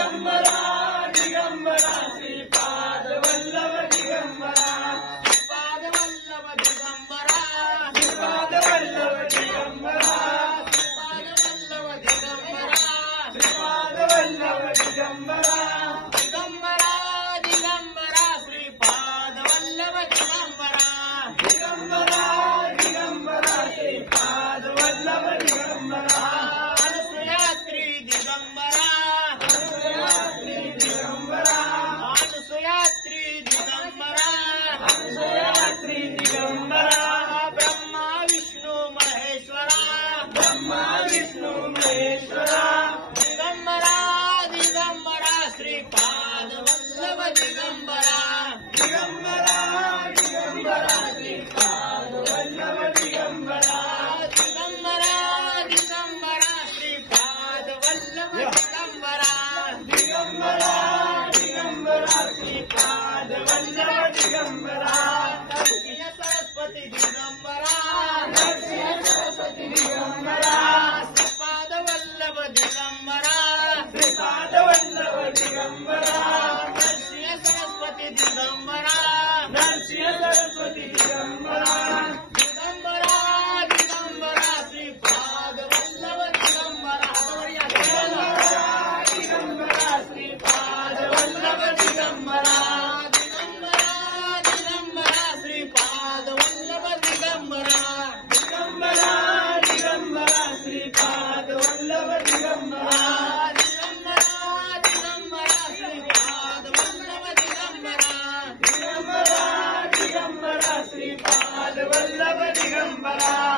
محمد Pará! வல்லவ Digambara.